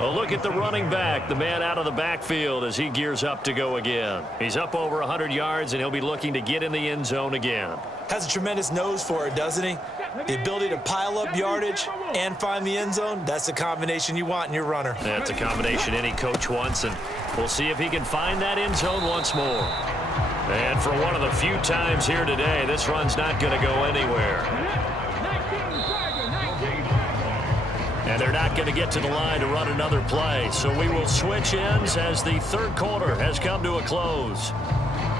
Oh, look at the running back, the man out of the backfield as he gears up to go again. He's up over 100 yards, and he'll be looking to get in the end zone again. Has a tremendous nose for it, doesn't he? The ability to pile up yardage and find the end zone, that's the combination you want in your runner. That's a combination any coach wants, and we'll see if he can find that end zone once more. And for one of the few times here today, this run's not going to go anywhere. And they're not going to get to the line to run another play. So we will switch ends as the third quarter has come to a close.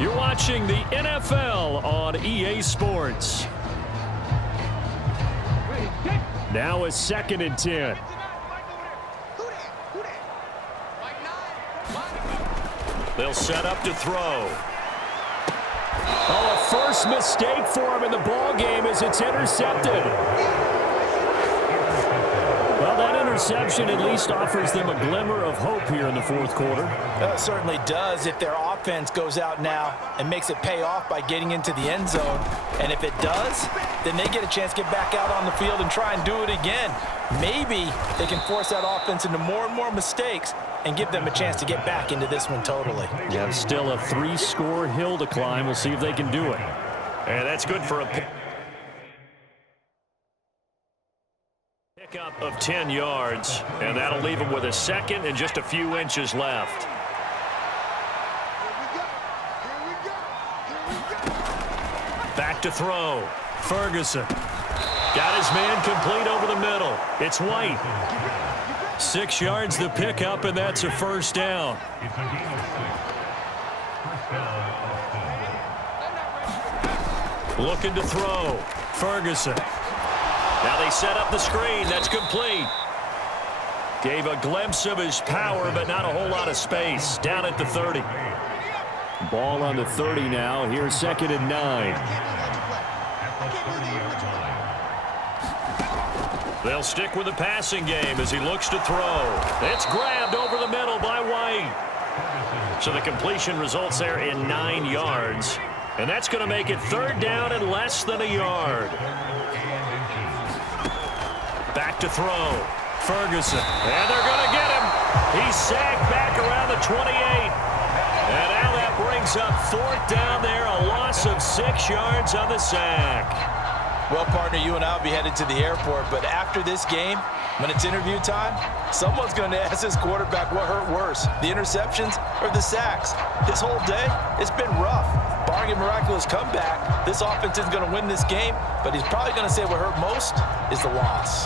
You're watching the NFL on EA Sports. Now a 2nd and 10. They'll set up to throw. Oh, a first mistake for him in the ball game as it's intercepted. Well, that interception at least offers them a glimmer of hope here in the fourth quarter. It certainly does if their offense goes out now and makes it pay off by getting into the end zone. And if it does, then they get a chance to get back out on the field and try and do it again. Maybe they can force that offense into more and more mistakes and give them a chance to get back into this one totally. Yeah, still a 3-score hill to climb. We'll see if they can do it. And that's good for a pickup of 10 yards, and that'll leave them with a 2nd and just a few inches left. Back to throw. Ferguson. Got his man complete over the middle. It's White. 6 yards the pickup, and that's a first down. Looking to throw. Ferguson. Now they set up the screen. That's complete. Gave a glimpse of his power, but not a whole lot of space. Down at the 30. Ball on the 30 now. Here's 2nd and 9. They'll stick with the passing game as he looks to throw. It's grabbed over the middle by White. So the completion results there in 9 yards. And that's going to make it 3rd down and less than a yard. Back to throw. Ferguson. And they're going to get him. He's sagged back around the 28. And now that brings up 4th down there. A loss of 6 yards on the sack. Well, partner, you and I will be headed to the airport, but after this game, when it's interview time, someone's going to ask this quarterback what hurt worse, the interceptions or the sacks. This whole day, it's been rough. Barring a miraculous comeback, this offense is going to win this game, but he's probably going to say what hurt most is the loss.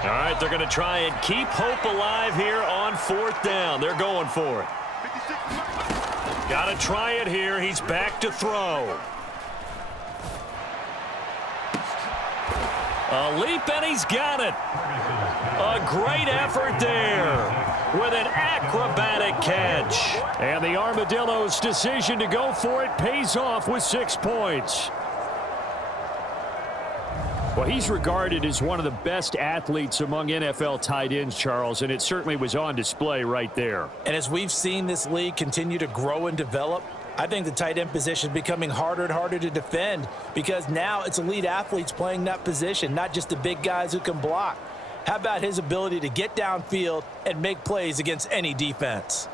All right, they're going to try and keep hope alive here on 4th down. They're going for it. Got to try it here. He's back to throw. A leap, and he's got it. A great effort there with an acrobatic catch. And the Armadillos' decision to go for it pays off with 6 points. Well, he's regarded as one of the best athletes among NFL tight ends, Charles, and it certainly was on display right there. And as we've seen this league continue to grow and develop, I think the tight end position is becoming harder and harder to defend because now it's elite athletes playing that position, not just the big guys who can block. How about his ability to get downfield and make plays against any defense?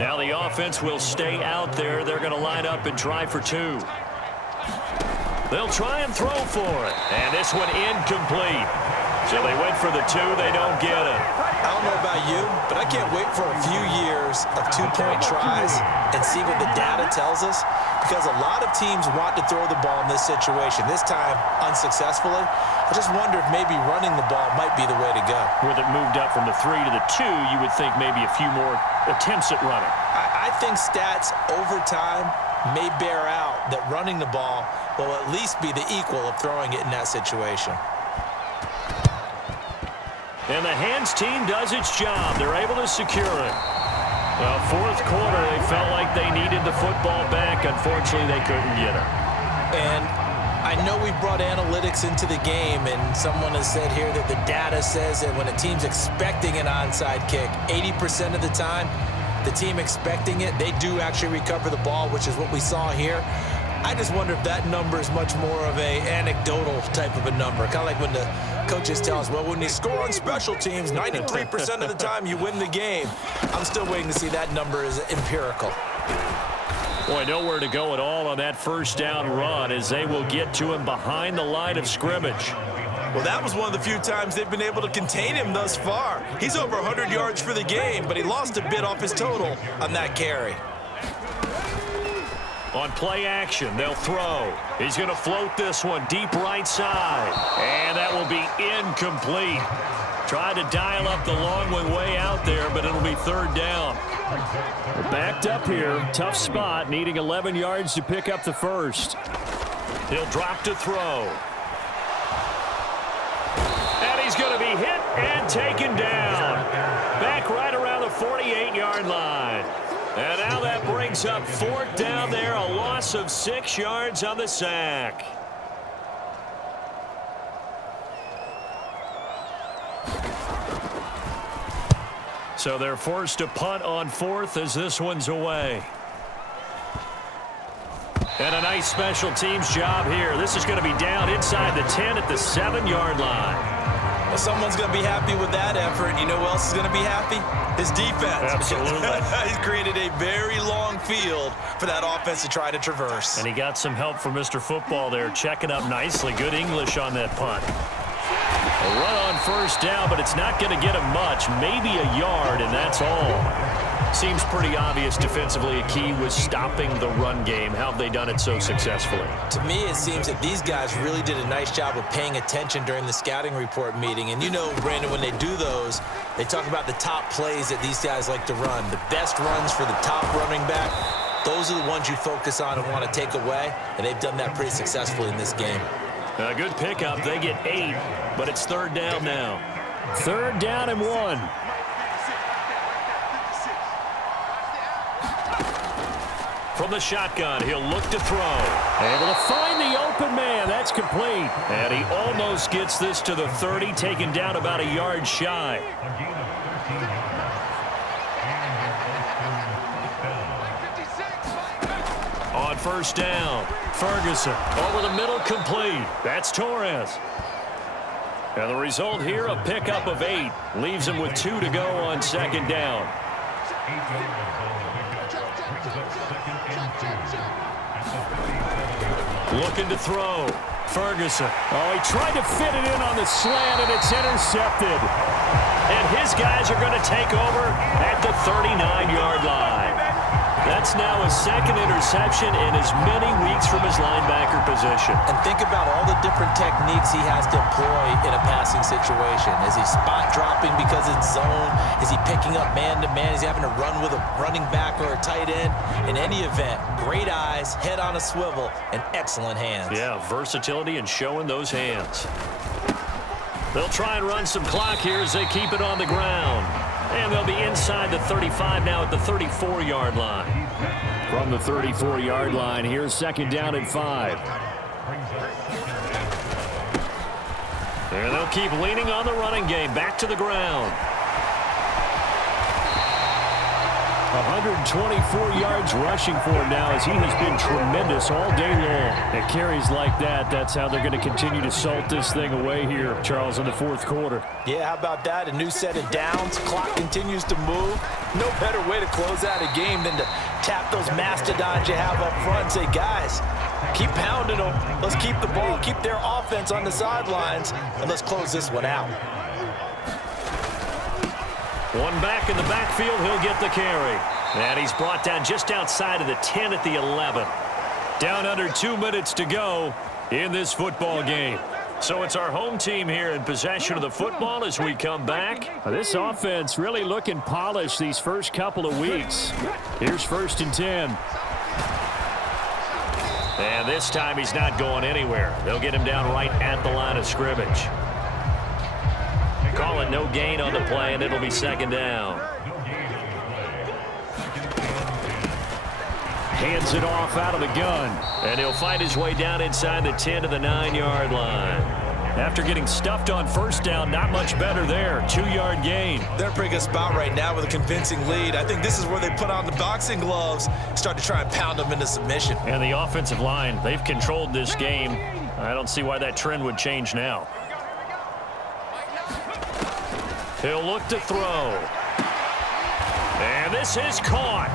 Now the offense will stay out there. They're going to line up and try for 2. They'll try and throw for it. And this one incomplete. So they went for the 2. They don't get it. I don't know about you, but I can't wait for a few years of 2-point tries and see what the data tells us. Because a lot of teams want to throw the ball in this situation. This time, unsuccessfully. I just wonder if maybe running the ball might be the way to go. With it moved up from the 3 to the 2, you would think maybe a few more attempts at running. I think stats over time may bear out that running the ball will at least be the equal of throwing it in that situation. And the hands team does its job. They're able to secure it. Well, fourth quarter, they felt like they needed the football back. Unfortunately, they couldn't get it. And I I know we've brought analytics into the game, and someone has said here that the data says that when a team's expecting an onside kick, 80% of the time, the team expecting it, they do actually recover the ball, which is what we saw here. I just wonder if that number is much more of a anecdotal type of a number. Kind of like when the coaches tell us, well, when you score on special teams, 93% of the time you win the game. I'm still waiting to see that number is empirical. Boy, nowhere to go at all on that first down run as they will get to him behind the line of scrimmage. Well, that was one of the few times they've been able to contain him thus far. He's over 100 yards for the game, but he lost a bit off his total on that carry. On play action, they'll throw. He's going to float this one deep right side. And that will be incomplete. Tried to dial up the long one way out there, but it'll be third down. We're backed up here. Tough spot, needing 11 yards to pick up the first. He'll drop to throw. And he's going to be hit and taken down. Back right around the 48-yard line. And now that brings up fourth down there, a loss of 6 yards on the sack. So they're forced to punt on fourth as this one's away. And a nice special teams job here. This is going to be down inside the 10 at the 7-yard line. Well, someone's going to be happy with that effort. You know who else is going to be happy? His defense. Absolutely. He's created a very long field for that offense to try to traverse. And he got some help from Mr. Football there, checking up nicely. Good English on that punt. A run on first down, but it's not going to get him much. Maybe a yard, and that's all. Seems pretty obvious defensively a key was stopping the run game. How have they done it so successfully? To me, it seems that these guys really did a nice job of paying attention during the scouting report meeting. And you know, Brandon, when they do those, they talk about the top plays that these guys like to run. The best runs for the top running back, those are the ones you focus on and want to take away. And they've done that pretty successfully in this game. A good pickup. They get 8, but it's third down now. Third down and 1. From the shotgun, he'll look to throw. Able to find the open man. That's complete. And he almost gets this to the 30, taken down about a yard shy. On first down, Ferguson over the middle, complete. That's Torres. And the result here, a pickup of 8. Leaves him with 2 to go on second down. Looking to throw. Ferguson. Oh, he tried to fit it in on the slant, and it's intercepted. And his guys are going to take over at the 39-yard line. That's now his second interception in as many weeks from his linebacker position. And think about all the different techniques he has to employ in a passing situation. Is he spot dropping because it's zone? Is he picking up man-to-man? Is he having to run with a running back or a tight end? In any event, great eyes, head on a swivel, and excellent hands. Yeah, versatility and showing those hands. They'll try and run some clock here as they keep it on the ground. And they'll be inside the 35 now at the 34-yard line. From the 34-yard line, here's second down and 5. And they'll keep leaning on the running game. Back to the ground. 124 yards rushing for him now as he has been tremendous all day long. And carries like that, that's how they're going to continue to salt this thing away here, Charles, in the fourth quarter. Yeah, how about that? A new set of downs. Clock continues to move. No better way to close out a game than to tap those mastodons you have up front and say, guys, keep pounding them. Let's keep the ball, keep their offense on the sidelines, and let's close this one out. One back in the backfield, he'll get the carry. And he's brought down just outside of the 10 at the 11. Down under 2 minutes to go in this football game. So it's our home team here in possession of the football as we come back. This offense really looking polished these first couple of weeks. Here's first and 10. And this time he's not going anywhere. They'll get him down right at the line of scrimmage. Call it no gain on the play, and it'll be second down. Hands it off out of the gun. And he'll find his way down inside the 10 to the 9-yard line. After getting stuffed on first down, not much better there. 2-yard gain. They're in a pretty good spot right now with a convincing lead. I think this is where they put on the boxing gloves, start to try and pound them into submission. And the offensive line, they've controlled this game. I don't see why that trend would change now. He'll look to throw. And this is caught.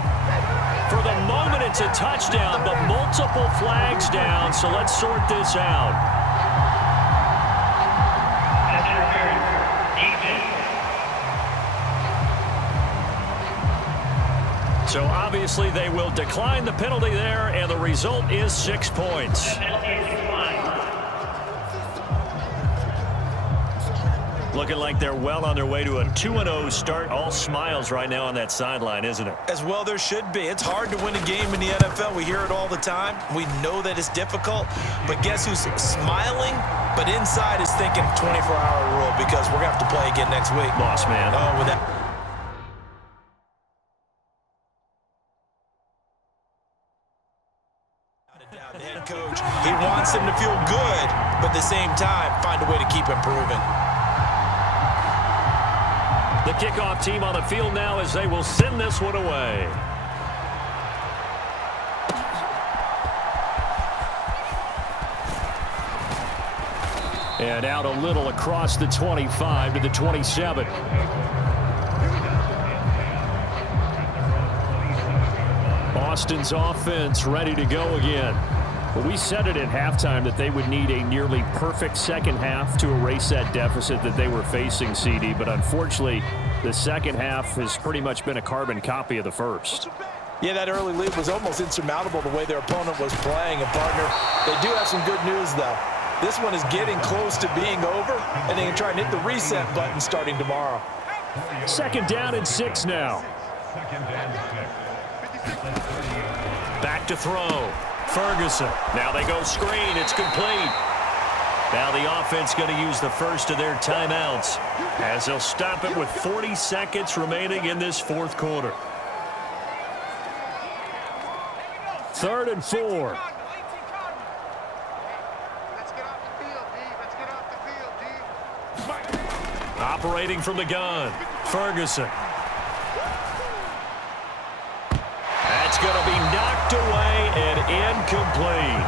For the moment, it's a touchdown, but multiple flags down, so let's sort this out. So obviously they will decline the penalty there, and the result is 6 points. Looking like they're well on their way to a 2-0 start. All smiles right now on that sideline, isn't it? As well there should be. It's hard to win a game in the NFL. We hear it all the time. We know that it's difficult. But guess who's smiling, but inside is thinking 24-hour rule, because we're going to have to play again next week. Boss man. Oh, with that. The head coach, he wants them to feel good, but at the same time, find a way to keep improving. The kickoff team on the field now as they will send this one away. And out a little across the 25 to the 27. Austin's offense ready to go again. Well, we said it at halftime that they would need a nearly perfect second half to erase that deficit that they were facing, CD. But unfortunately, the second half has pretty much been a carbon copy of the first. Yeah, that early lead was almost insurmountable the way their opponent was playing. And, partner, they do have some good news, though. This one is getting close to being over, and they can try and hit the reset button starting tomorrow. 2nd down and 6 now. Back to throw. Ferguson. Now they go screen. It's complete. Now the offense going to use the first of their timeouts as they'll stop it with 40 seconds remaining in this 4th quarter. 3rd and 4. Operating from the gun. Ferguson. That's going to be knocked away and incomplete.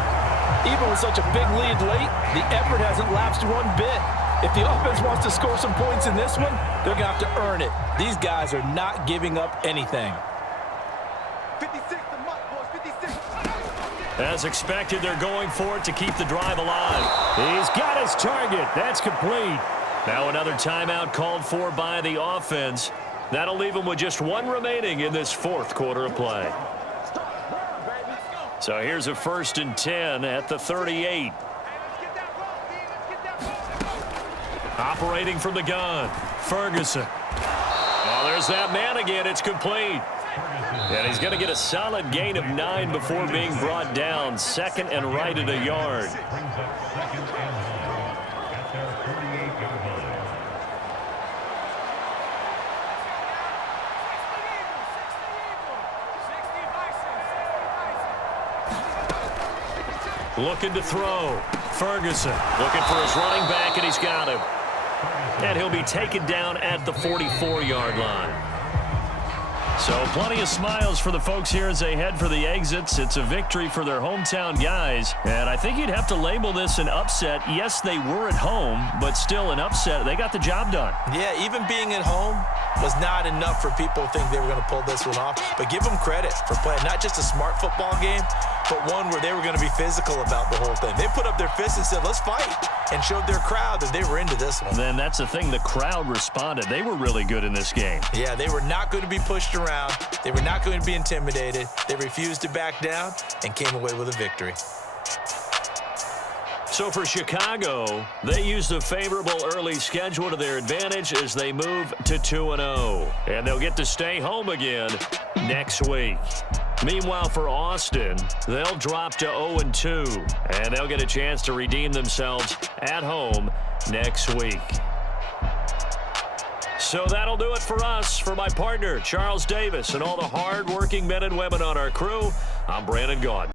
Even with such a big lead late, the effort hasn't lapsed one bit. If the offense wants to score some points in this one, they're going to have to earn it. These guys are not giving up anything. 56, the mark, boys, 56. As expected, they're going for it to keep the drive alive. He's got his target. That's complete. Now another timeout called for by the offense. That'll leave them with just one remaining in this 4th quarter of play. So here's a 1st and 10 at the 38. Operating from the gun. Ferguson. Oh, there's that man again. It's complete. And he's going to get a solid gain of 9 before being brought down. 2nd and right at a yard. Looking to throw. Ferguson looking for his running back, and he's got him. And he'll be taken down at the 44-yard line. So plenty of smiles for the folks here as they head for the exits. It's a victory for their hometown guys. And I think you'd have to label this an upset. Yes, they were at home, but still an upset. They got the job done. Yeah, even being at home was not enough for people to think they were going to pull this one off. But give them credit for playing not just a smart football game, but one where they were going to be physical about the whole thing. They put up their fists and said, let's fight, and showed their crowd that they were into this one. Then that's the thing. The crowd responded. They were really good in this game. Yeah, they were not going to be pushed around. They were not going to be intimidated. They refused to back down and came away with a victory. So for Chicago, they used a favorable early schedule to their advantage as they move to 2-0. And they'll get to stay home again next week. Meanwhile, for Austin, they'll drop to 0-2, and they'll get a chance to redeem themselves at home next week. So that'll do it for us. For my partner, Charles Davis, and all the hard-working men and women on our crew, I'm Brandon Gaudin.